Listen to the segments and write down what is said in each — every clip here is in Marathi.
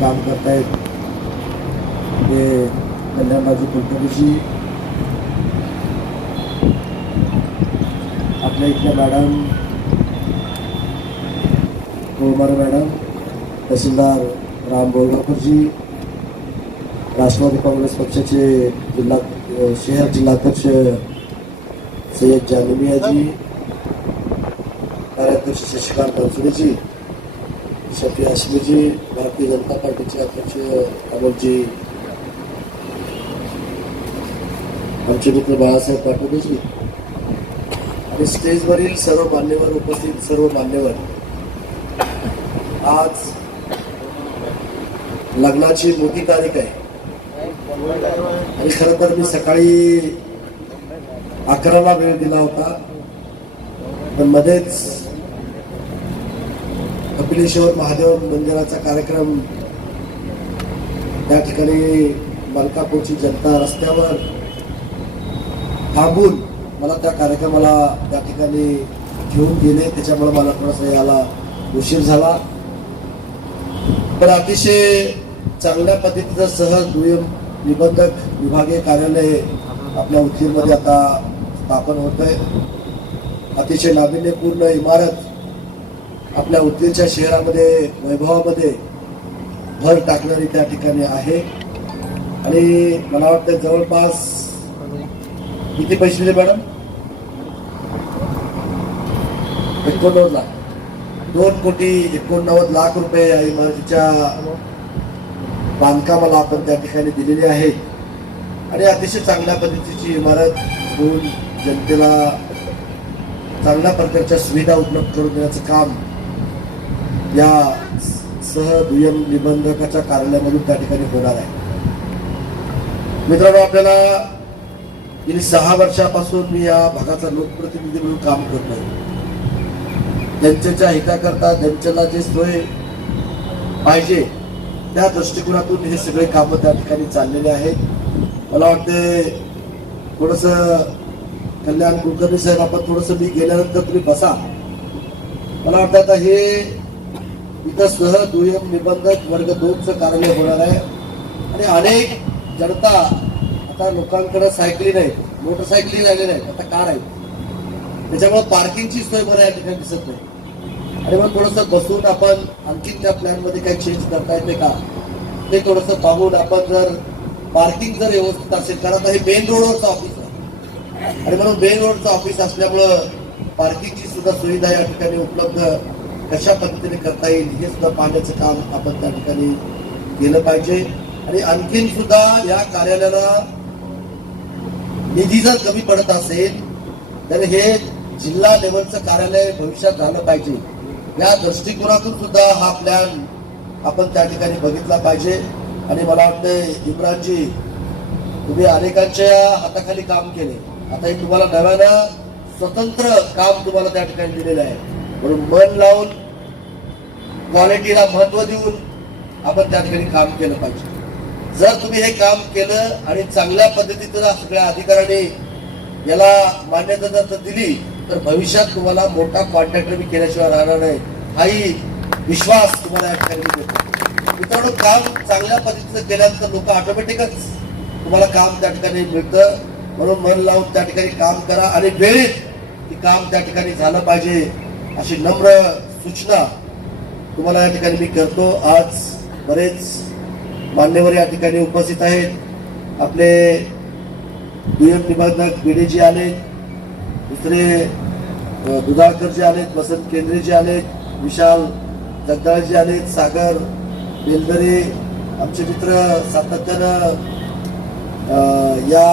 काम करता करतायत ते कल्याणराजू कुलकर्णीजी आपल्या इथल्या मॅडम। कोमार मॅडम, तहसीलदार राम बोरगावकरजी राष्ट्रवादी काँग्रेस पक्षाचे जिल्हा शहर जिल्हाध्यक्ष सय्यद जामिमियाजी कार्याध्यक्ष शशिकांत बनसुडेजी शफी हाशमीजी भारतीय जनता पार्टीचे अध्यक्ष अमोलजी आमचे मित्र बाळासाहेब पाटोदेजी आणि स्टेजवरील सर्व मान्यवर उपस्थित सर्व मान्यवर आज लग्नाची मोठी तारीख आहे. आणि खरं तर मी सकाळी अकराला वेळ दिला होता पण मध्येच कपिलेश्वर महादेव मंदिराचा कार्यक्रम. त्या ठिकाणी मलकापूरची जनता रस्त्यावर थांबून मला त्या कार्यक्रमाला त्या ठिकाणी घेऊन गेले. त्याच्यामुळे मला थोडासा याला उशीर झाला. पण अतिशय चांगल्या पद्धतीचं सहज दुय्यम निबंधक विभागीय कार्यालय आपल्या उदगीरमध्ये आता स्थापन होत आहे अतिशय नाविन्यपूर्ण इमारत आपल्या उदगीरच्या शहरामध्ये वैभवामध्ये भर टाकणारी त्या ठिकाणी आहे. आणि मला वाटतं जवळपास किती पैसे दिले मॅडम? एकोणनव्वद लाख दोन कोटी एकोणनव्वद लाख रुपये या इमारतीच्या बांधकामाला आपण त्या ठिकाणी दिलेले आहेत आणि अतिशय चांगल्या पद्धतीची इमारत होऊन जनतेला चांगल्या प्रकारच्या सुविधा उपलब्ध करून देण्याचं काम या सह दुय्यम निबंधकाच्या कार्यालयामधून त्या ठिकाणी होणार आहे. मित्रांनो आपल्याला गेली सहा वर्षापासून मी या भागाचा लोकप्रतिनिधी म्हणून काम करतोय जनतेच्या हिताकरता जनतेला जे सोय पाहिजे त्या दृष्टिकोनातून हे सगळे कामं त्या ठिकाणी चाललेले आहेत. मला वाटते थोडस कल्याण कुलकर्णी साहेब आपण थोडस मी गेल्यानंतर तुम्ही बसा. मला वाटतं आता हे इथं सह दुय्यम निबंधक वर्ग दोनचं कार्यालय होणार आहे. आणि अनेक जनता आता लोकांकडे सायकली नाहीत मोटरसायकली झाले नाहीत आता कार आहेत. त्याच्यामुळे पार्किंगची सोय मला या ठिकाणी दिसत नाही. आणि मग थोडंसं बसून आपण आणखीन त्या प्लॅनमध्ये काही चेंज करता येते का? ते थोडंसं पाहून आपण जर पार्किंग जर व्यवस्थित असेल कारण आता हे मेन रोडवरचं ऑफिस आहे. आणि म्हणून मेन रोडचं ऑफिस असल्यामुळं पार्किंगची सुद्धा सुविधा या ठिकाणी उपलब्ध कशा पद्धतीने करता येईल हे सुद्धा पाहण्याचं काम आपण त्या ठिकाणी केलं पाहिजे. आणि आणखीन सुद्धा या कार्यालयाला निधी जर कमी पडत असेल तर हे जिल्हा लेवलचं कार्यालय भविष्यात झालं पाहिजे. या दृष्टिकोनातून सुद्धा हा प्लॅन आपण त्या ठिकाणी बघितला पाहिजे. आणि मला वाटतं इम्रानजी तुम्ही अनेकांच्या हाताखाली काम केले आता हे तुम्हाला नव्यानं स्वतंत्र काम तुम्हाला त्या ठिकाणी दिलेलं आहे. म्हणून मन लावून क्वालिटीला महत्त्व देऊन आपण त्या ठिकाणी काम केलं पाहिजे. जर तुम्ही हे काम केलं आणि चांगल्या पद्धतीनं सगळ्या अधिकाऱ्यांनी याला मान्यता जर दिली तर भविष्यात तुम्हाला मोठा कॉन्ट्रॅक्टर मी केल्याशिवाय राहणार नाही. हाही विश्वास तुम्हाला या ठिकाणी देतो. मित्रांनो काम चांगल्या पद्धतीनं केल्यानंतर लोक ऑटोमॅटिकच तुम्हाला काम त्या ठिकाणी मिळतं. म्हणून मन लावून त्या ठिकाणी काम करा आणि वेळेत ते काम त्या ठिकाणी झालं पाहिजे. अशी नम्र सूचना तुम्हाला या ठिकाणी मी करतो. आज बरेच मान्यवर या ठिकाणी उपस्थित आहेत. आपले दुय्यम निबंधक बीडेजी आले दुसरे अ, दुधाळकरजी आलेत वसंत केंद्रेजी आलेत विशाल जगदाळजी आलेत सागर बेलदरे आमचे मित्र सातत्यानं या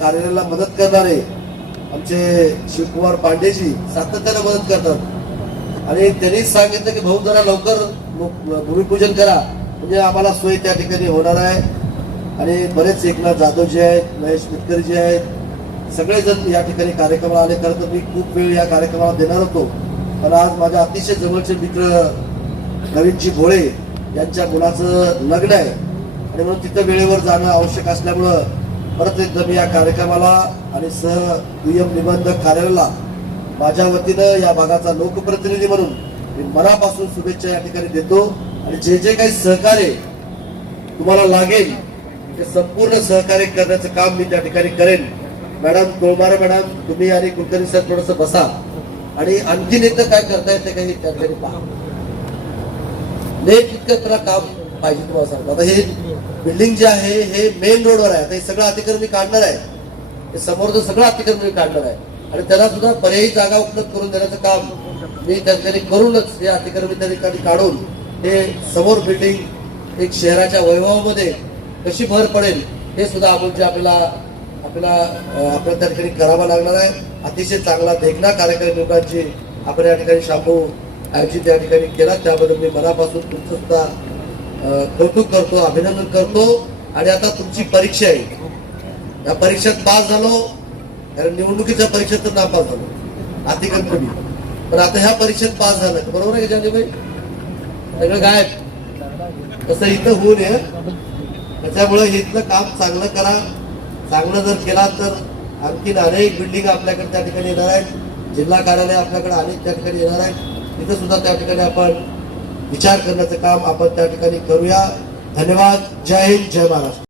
कार्यालयाला मदत करणारे आमचे शिवकुमार पांडेजी सातत्यानं मदत करतात. आणि त्यांनीच सांगितलं की भाऊ जरा लवकर भूमिपूजन करा. म्हणजे आम्हाला सोय त्या ठिकाणी होणार आहे. आणि बरेच एकनाथ जाधव जे आहेत महेश मिटकर जे आहेत. सगळेजण या ठिकाणी कार्यक्रमाला आले. खरं तर मी खूप वेळ या कार्यक्रमाला देणार होतो. पण आज माझ्या अतिशय जवळचे मित्र नवीनजी भोळे यांच्या मुलाचं लग्न आहे. आणि म्हणून तिथं वेळेवर जाणं आवश्यक असल्यामुळं परत एकदा मी या कार्यक्रमाला आणि सह दुय्यम निबंधक कार्यालयाला माझ्या वतीनं या भागाचा लोकप्रतिनिधी म्हणून मी मनापासून शुभेच्छा या ठिकाणी देतो. आणि जे जे काही सहकार्य तुम्हाला लागेल ते संपूर्ण सहकार्य करण्याचं काम मी त्या ठिकाणी करेन. मॅडम कोळमारे मॅडम तुम्ही आणि कुलकर्णी सर थोडस बसा. आणि आणखी नेतं काय करता येते काही त्या ठिकाणी पहा. नेट इतकं त्याला काम पाहिजे तुम्हाला सांगतो. आता हे बिल्डिंग जे आहे हे मेन रोडवर आहे. आता हे सगळं अतिक्रमण मी काढणार आहे. हे समोरचं सगळं अतिक्रमण काढणार आहे. आणि त्याला सुद्धा पर्यायी जागा उपलब्ध करून देण्याचं काम मी त्या ठिकाणी करूनच हे अतिक्रमण त्या ठिकाणी काढून हे समोर बिल्डिंग एक शहराच्या वैभवामध्ये कशी भर पडेल हे सुद्धा आपण जे आपल्याला आपल्याला आपल्या त्या ठिकाणी करावा लागणार आहे. अतिशय चांगला देखना कार्यक्रम लोकांची आपण या ठिकाणी शांभू आयोजित या ठिकाणी केला. त्याबद्दल मी मनापासून तुमचं सुद्धा कौतुक करतो अभिनंदन करतो. आणि आता तुमची परीक्षा आहे. या परीक्षेत पास झालो. कारण निवडणुकीच्या परीक्षेत तर नापास झालो. अतिकम कमी पण आता ह्या परीक्षेत पास झालं. बरोबर आहे जाने भाई सगळं गायब. तसं इथं होऊ नये. त्याच्यामुळे इथलं काम चांगलं करा. चांगलं जर केला तर आणखीन अनेक बिल्डिंग आपल्याकडे त्या ठिकाणी येणार आहेत. जिल्हा कार्यालय आपल्याकडे अनेक त्या ठिकाणी येणार आहेत. तिथं सुद्धा त्या ठिकाणी आपण विचार करण्याचं काम आपण त्या ठिकाणी करूया. धन्यवाद. जय हिंद. जय महाराष्ट्र.